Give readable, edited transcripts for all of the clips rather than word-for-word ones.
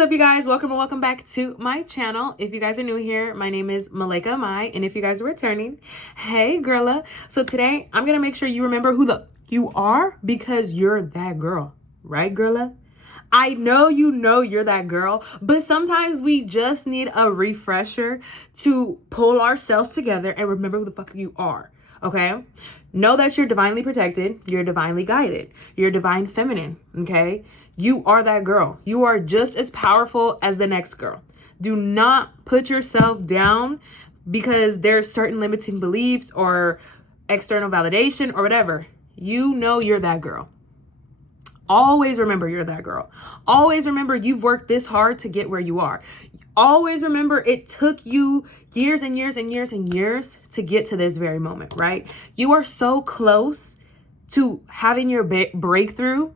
What's up, you guys? Welcome and welcome back to my channel. If you guys are new here, my name is Malaika Amai, and if you guys are returning, hey girla. So today I'm gonna make sure you remember who you are, because you're that girl, right girla? I know you know you're that girl, but sometimes we just need a refresher to pull ourselves together and remember who the fuck you are, okay? Know that you're divinely protected, you're divinely guided, you're divine feminine, okay? You are that girl. You are just as powerful as the next girl. Do not put yourself down because there's certain limiting beliefs or external validation or whatever. You know you're that girl. Always remember you're that girl. Always remember you've worked this hard to get where you are. Always remember it took you years and years and years and years to get to this very moment, right? You are so close to having your breakthrough.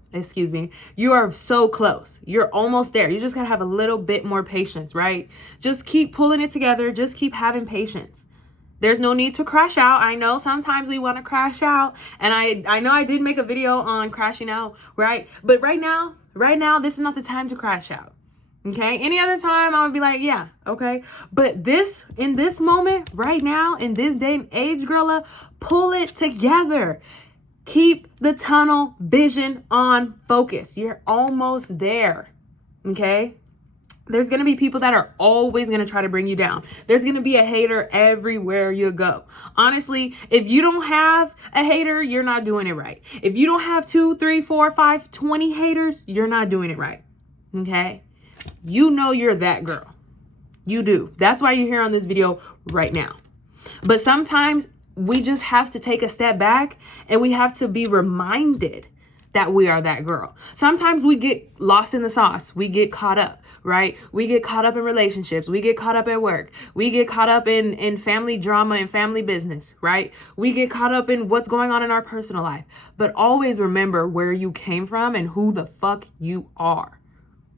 You are so close. You're almost there. You just gotta have a little bit more patience, right? Just keep pulling it together. Just keep having patience. There's no need to crash out. I know sometimes we want to crash out, and I know I did make a video on crashing out, right? But right now, this is not the time to crash out. Okay? Any other time I would be like, yeah, okay. But in this moment, right now, in this day and age, girla, pull it together. Keep the tunnel vision on focus. You're almost there. Okay? There's going to be people that are always going to try to bring you down. There's going to be a hater everywhere you go. Honestly, if you don't have a hater, you're not doing it right. If you don't have 2, 3, 4, 5, 20 haters, you're not doing it right. Okay? You know you're that girl. You do. That's why you're here on this video right now. But sometimes we just have to take a step back and we have to be reminded that we are that girl. Sometimes we get lost in the sauce. We get caught up, right? We get caught up in relationships. We get caught up at work. We get caught up in family drama and family business, right? We get caught up in what's going on in our personal life. But always remember where you came from and who the fuck you are,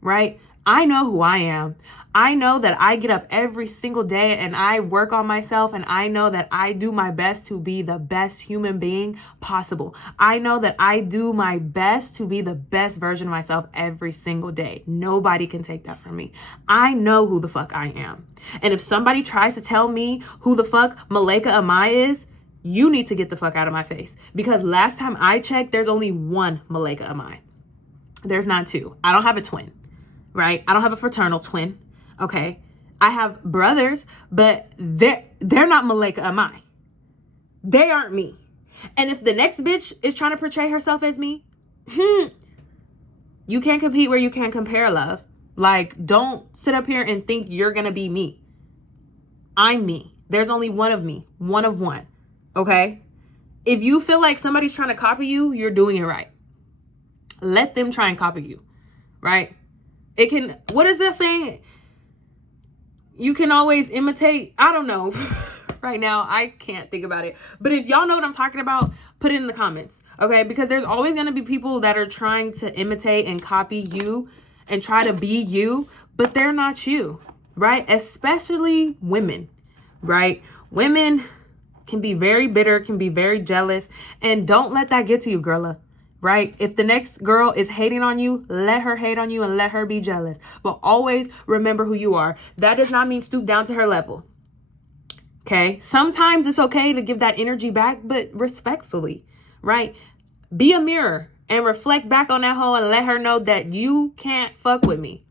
right? I know who I am. I know that I get up every single day and I work on myself, and I know that I do my best to be the best human being possible. I know that I do my best to be the best version of myself every single day. Nobody can take that from me. I know who the fuck I am. And if somebody tries to tell me who the fuck Malaika Amai is, you need to get the fuck out of my face. Because last time I checked, there's only one Malaika Amai. There's not two. I don't have a twin, right? I don't have a fraternal twin. Okay, I have brothers, but they're not Malaika Amai. They aren't me. And if the next bitch is trying to portray herself as me, you can't compete where you can't compare, love. Like, don't sit up here and think you're gonna be me. I'm me. There's only one of me, one of one. Okay? If you feel like somebody's trying to copy you, you're doing it right. Let them try and copy you, right? What is that saying? You can always imitate. I don't know. Right now, I can't think about it. But if y'all know what I'm talking about, put it in the comments, okay? Because there's always going to be people that are trying to imitate and copy you and try to be you, but they're not you, right? Especially women, right? Women can be very bitter, can be very jealous, and don't let that get to you, girla. Right? If the next girl is hating on you, let her hate on you and let her be jealous. But always remember who you are. That does not mean stoop down to her level. Okay? Sometimes it's okay to give that energy back, but respectfully, right? Be a mirror and reflect back on that hoe and let her know that you can't fuck with me.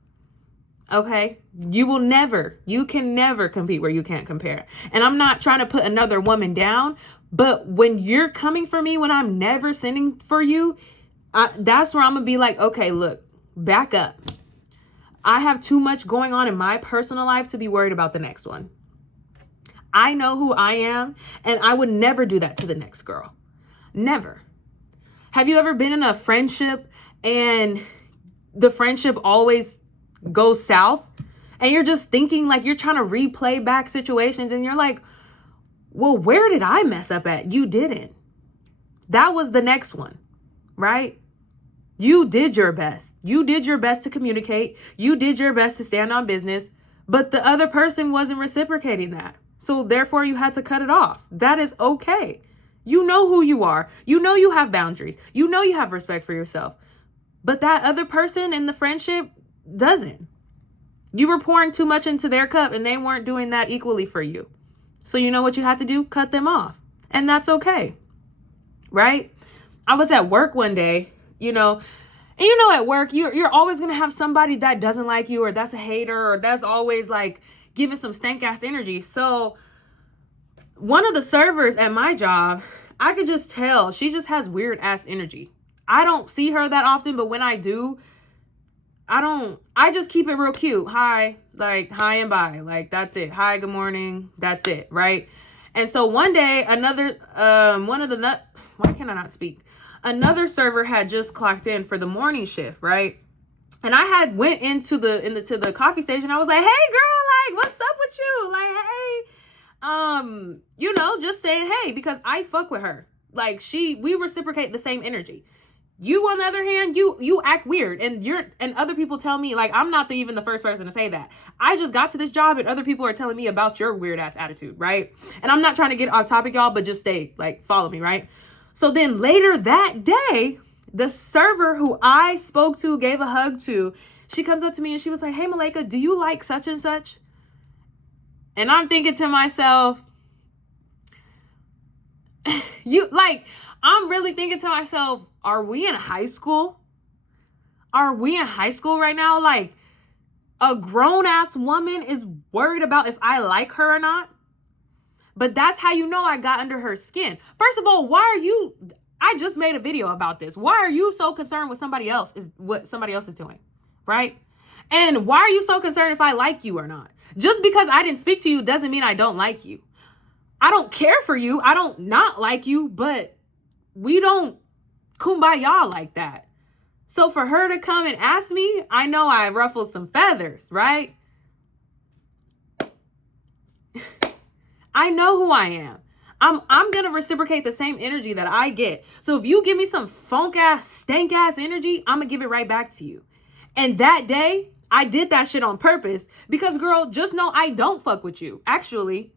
Okay? You can never compete where you can't compare. And I'm not trying to put another woman down, but when you're coming for me, when I'm never sending for you, that's where I'm going to be like, okay, look, back up. I have too much going on in my personal life to be worried about the next one. I know who I am, and I would never do that to the next girl. Never. Have you ever been in a friendship and the friendship always goes south? And you're just thinking, like, you're trying to replay back situations, and you're like, well, where did I mess up at? You didn't. That was the next one, right? You did your best. You did your best to communicate. You did your best to stand on business, but the other person wasn't reciprocating that. So therefore you had to cut it off. That is okay. You know who you are. You know you have boundaries. You know you have respect for yourself. But that other person in the friendship doesn't. You were pouring too much into their cup and they weren't doing that equally for you. So you know what you have to do? Cut them off. And that's okay. Right? I was at work one day, and at work, you're always going to have somebody that doesn't like you, or that's a hater, or that's always like giving some stank ass energy. So one of the servers at my job, I could just tell she just has weird ass energy. I don't see her that often, but when I do, I just keep it real cute. Hi, hi and bye. Like, that's it. Hi, good morning. That's it. Right. And so one day, why can I not speak? Another server had just clocked in for the morning shift, right? And I had went into the coffee station. I was like, hey girl, like, what's up with you? Like, hey, just saying hey, because I fuck with her. Like, we reciprocate the same energy. You, on the other hand, you act weird, and other people tell me, like, I'm not even the first person to say that. I just got to this job and other people are telling me about your weird ass attitude, right? And I'm not trying to get off topic, y'all, but just follow me, right? So then later that day, the server who I spoke to, gave a hug to, she comes up to me and she was like, hey, Malaika, do you like such and such? And I'm thinking to myself, I'm really thinking to myself, are we in high school? Are we in high school right now? Like, a grown-ass woman is worried about if I like her or not? But that's how you know I got under her skin. First of all, I just made a video about this. Why are you so concerned with what somebody else is doing, right? And why are you so concerned if I like you or not? Just because I didn't speak to you doesn't mean I don't like you. I don't care for you. I don't not like you, but we don't kumbaya like that. So for her to come and ask me, I know I ruffled some feathers, right? I know who I am. I'm going to reciprocate the same energy that I get. So if you give me some funk ass, stank ass energy, I'm going to give it right back to you. And that day, I did that shit on purpose because, girl, just know I don't fuck with you. Actually,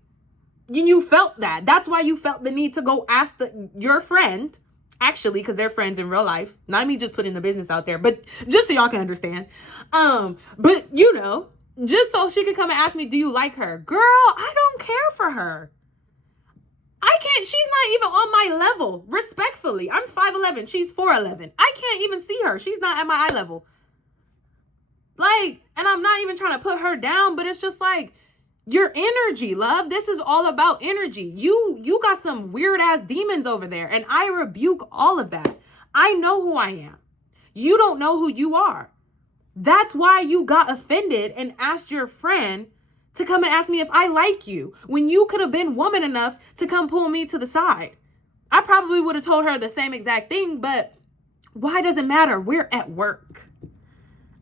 you felt that. That's why you felt the need to go ask your friend, actually, because they're friends in real life. Not me just putting the business out there, but just so y'all can understand. But just so she could come and ask me, do you like her? Girl, I don't care for her. She's not even on my level, respectfully. I'm 5'11", she's 4'11". I can't even see her. She's not at my eye level. Like, and I'm not even trying to put her down, but it's just like, your energy, love. This is all about energy. You got some weird ass demons over there, and I rebuke all of that. I know who I am. You don't know who you are. That's why you got offended and asked your friend to come and ask me if I like you when you could have been woman enough to come pull me to the side. I probably would have told her the same exact thing, but why does it matter? We're at work.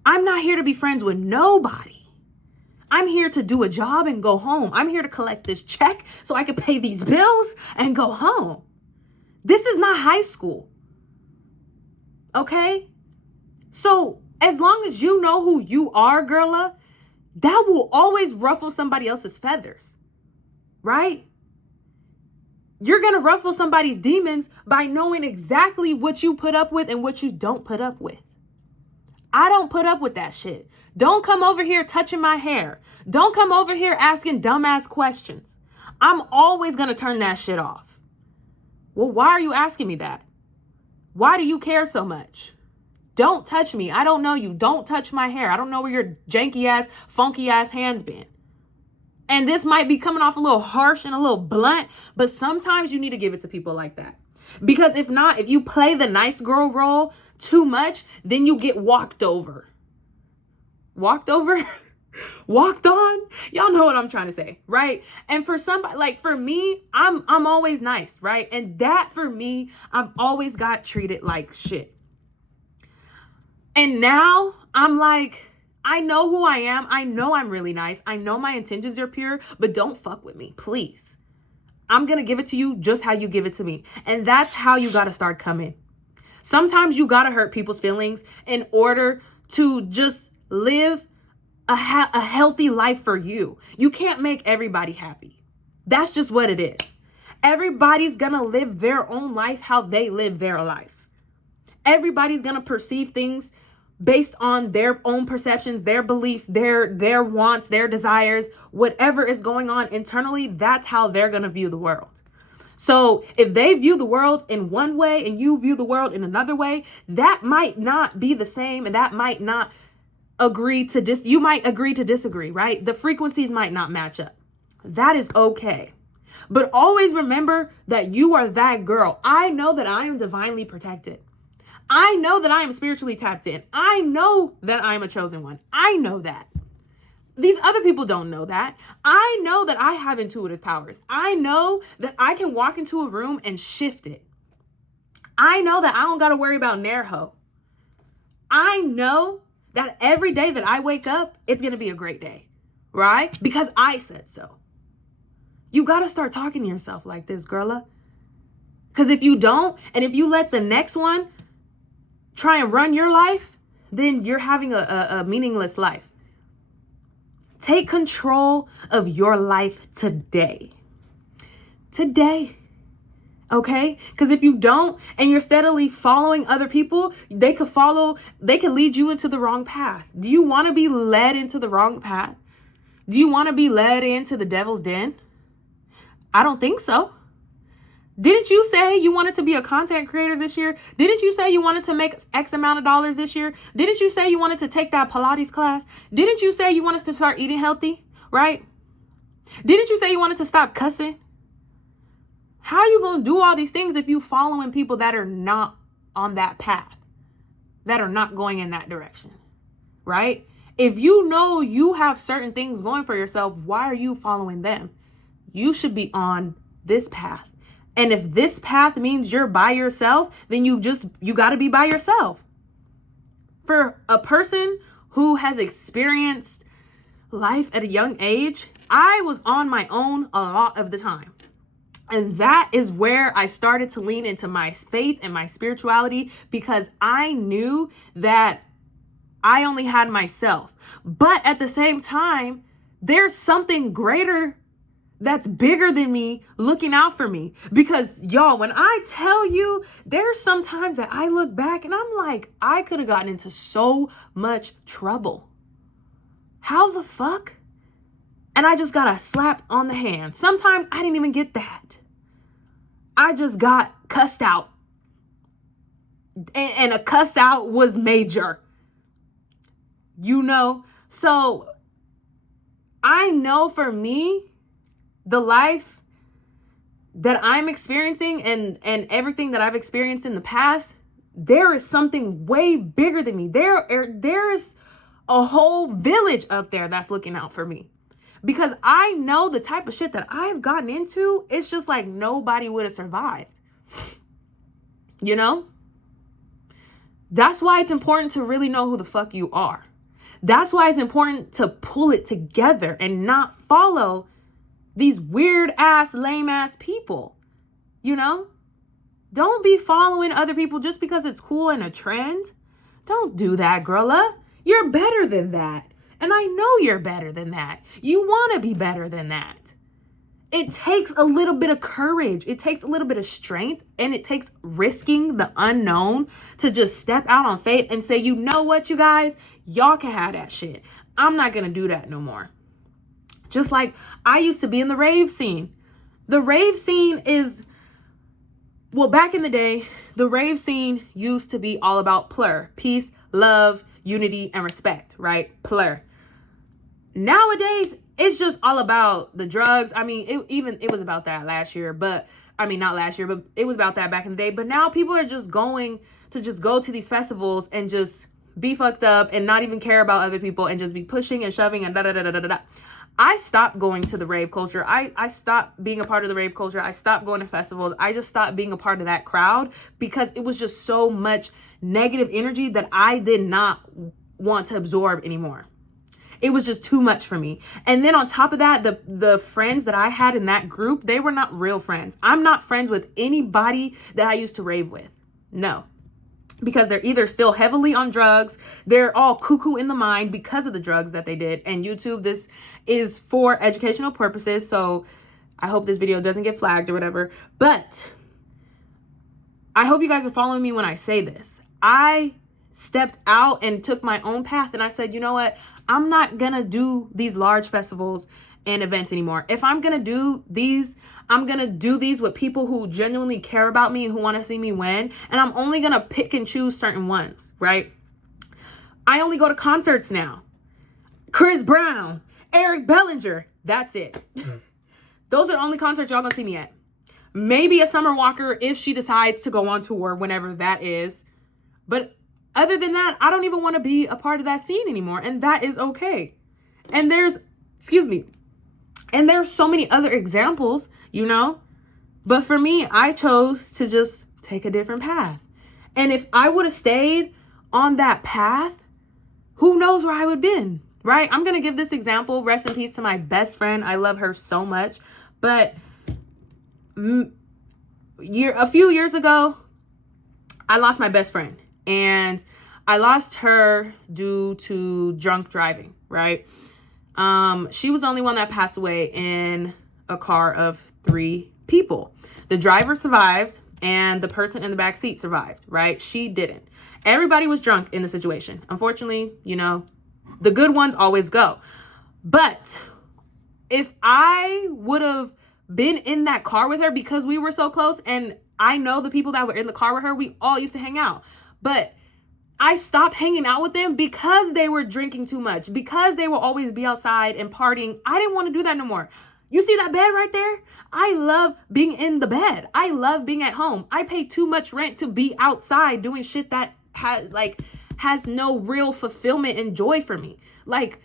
I'm not here to be friends with nobody. I'm here to do a job and go home. I'm here to collect this check so I can pay these bills and go home. This is not high school. Okay? So as long as you know who you are, girla, that will always ruffle somebody else's feathers, right? You're going to ruffle somebody's demons by knowing exactly what you put up with and what you don't put up with. I don't put up with that shit. Don't come over here touching my hair. Don't come over here asking dumbass questions. I'm always going to turn that shit off. Well, why are you asking me that? Why do you care so much? Don't touch me. I don't know you. Don't touch my hair. I don't know where your janky ass, funky ass hands been. And this might be coming off a little harsh and a little blunt, but sometimes you need to give it to people like that. Because if not, if you play the nice girl role too much, then you get walked over. Walked over? Walked on? Y'all know what I'm trying to say, right? And for somebody, like for me, I'm always nice, right? And that for me, I've always got treated like shit. And now I'm like, I know who I am. I know I'm really nice. I know my intentions are pure, but don't fuck with me, please. I'm going to give it to you just how you give it to me. And that's how you got to start coming. Sometimes you got to hurt people's feelings in order to just live a healthy life for you. You can't make everybody happy. That's just what it is. Everybody's going to live their own life how they live their life. Everybody's going to perceive things based on their own perceptions, their beliefs, their wants, their desires, whatever is going on internally, that's how they're going to view the world. So if they view the world in one way and you view the world in another way, that might not be the same, and that might not you might agree to disagree, right? The frequencies might not match up. That is okay. But always remember that you are that girl. I know that I am divinely protected. I know that I am spiritually tapped in. I know that I'm a chosen one. I know that. These other people don't know that. I know that I have intuitive powers. I know that I can walk into a room and shift it. I know that I don't got to worry about Nerho. I know that every day that I wake up, it's going to be a great day, right? Because I said so. You got to start talking to yourself like this, girla. Because if you don't, and if you let the next one try and run your life, then you're having a meaningless life. Take control of your life today. Today. Okay? Because if you don't, and you're steadily following other people, they could lead you into the wrong path. Do you want to be led into the wrong path? Do you want to be led into the devil's den? I don't think so. Didn't you say you wanted to be a content creator this year? Didn't you say you wanted to make X amount of dollars this year? Didn't you say you wanted to take that Pilates class? Didn't you say you wanted to start eating healthy, right? Didn't you say you wanted to stop cussing? How are you going to do all these things if you following people that are not on that path, that are not going in that direction, right? If you know you have certain things going for yourself, why are you following them? You should be on this path. And if this path means you're by yourself, then you got to be by yourself. For a person who has experienced life at a young age, I was on my own a lot of the time. And that is where I started to lean into my faith and my spirituality, because I knew that I only had myself. But at the same time, there's something greater that's bigger than me looking out for me. Because y'all, when I tell you, there's sometimes that I look back and I'm like, I could have gotten into so much trouble. How the fuck? And I just got a slap on the hand. Sometimes I didn't even get that. I just got cussed out. And a cuss out was major. You know? So I know for me, the life that I'm experiencing and everything that I've experienced in the past, there is something way bigger than me. There is a whole village up there that's looking out for me. Because I know the type of shit that I've gotten into, it's just like nobody would have survived. You know? That's why it's important to really know who the fuck you are. That's why it's important to pull it together and not follow these weird ass, lame ass people. You know? Don't be following other people just because it's cool and a trend. Don't do that, girla. You're better than that. And I know you're better than that. You want to be better than that. It takes a little bit of courage. It takes a little bit of strength, and it takes risking the unknown to just step out on faith and say, you know what, you guys, y'all can have that shit. I'm not going to do that no more. Just like I used to be in the rave scene. The rave scene is, well, back in the day, the rave scene used to be all about plur, peace, love, unity, and respect, right? Plur. Nowadays, it's just all about the drugs. I mean, it was about that last year, but I mean, not last year, but it was about that back in the day. But now people are just going to just go to these festivals and just be fucked up and not even care about other people and just be pushing and shoving and da-da-da-da-da-da. I stopped going to the rave culture. I stopped being a part of the rave culture. I stopped going to festivals. I just stopped being a part of that crowd because it was just so much negative energy that I did not want to absorb anymore. It was just too much for me. And then on top of that, the friends that I had in that group, they were not real friends. I'm not friends with anybody that I used to rave with. No. Because they're either still heavily on drugs, they're all cuckoo in the mind because of the drugs that they did. And YouTube, this is for educational purposes, so I hope this video doesn't get flagged or whatever. But I hope you guys are following me when I say this. I stepped out and took my own path. And I said, you know what? I'm not going to do these large festivals and events anymore. If I'm going to do these, I'm going to do these with people who genuinely care about me, who want to see me win. And I'm only going to pick and choose certain ones, right? I only go to concerts now. Chris Brown, Eric Bellinger. That's it. Those are the only concerts y'all gonna see me at. Maybe a Summer Walker if she decides to go on tour, whenever that is. But other than that, I don't even want to be a part of that scene anymore. And that is okay. And there's so many other examples, you know. But for me, I chose to just take a different path. And if I would have stayed on that path, who knows where I would have been, right? I'm going to give this example. Rest in peace to my best friend. I love her so much. But a few years ago, I lost my best friend. And I lost her due to drunk driving, right? She was the only one that passed away in a car of 3 people. The driver survived and the person in the back seat survived, right? She didn't. Everybody was drunk in the situation. Unfortunately, you know, the good ones always go. But if I would have been in that car with her, because we were so close, and I know the people that were in the car with her, we all used to hang out. But I stopped hanging out with them because they were drinking too much, because they will always be outside and partying. I didn't want to do that no more. You see that bed right there? I love being in the bed. I love being at home. I pay too much rent to be outside doing shit that has no real fulfillment and joy for me. Like,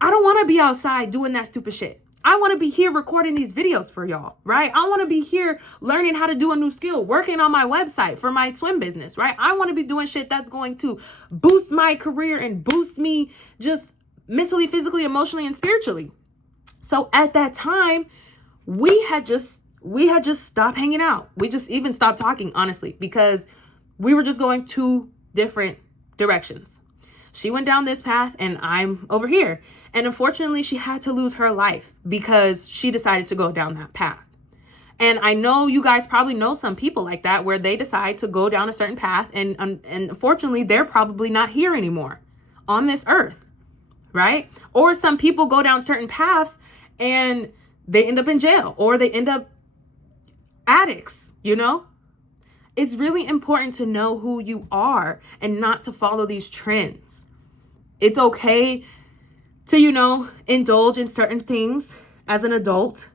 I don't want to be outside doing that stupid shit. I want to be here recording these videos for y'all, right? I want to be here learning how to do a new skill, working on my website for my swim business, right? I want to be doing shit that's going to boost my career and boost me just mentally, physically, emotionally, and spiritually. So at that time, we had just stopped hanging out. We just even stopped talking, honestly, because we were just going 2 different directions. She went down this path and I'm over here. And unfortunately, she had to lose her life because she decided to go down that path. And I know you guys probably know some people like that, where they decide to go down a certain path and unfortunately, they're probably not here anymore on this earth, right? Or some people go down certain paths and they end up in jail, or they end up addicts, you know? It's really important to know who you are and not to follow these trends. It's okay to, you know, indulge in certain things as an adult,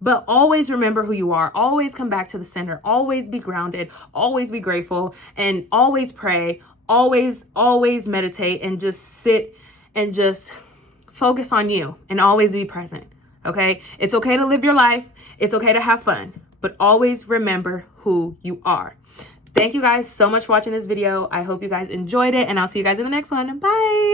but always remember who you are. Always come back to the center. Always be grounded. Always be grateful, and always pray. Always meditate and just sit and just focus on you and always be present. Okay? It's okay to live your life. It's okay to have fun, but always remember who you are. Thank you guys so much for watching this video. I hope you guys enjoyed it, and I'll see you guys in the next one. Bye.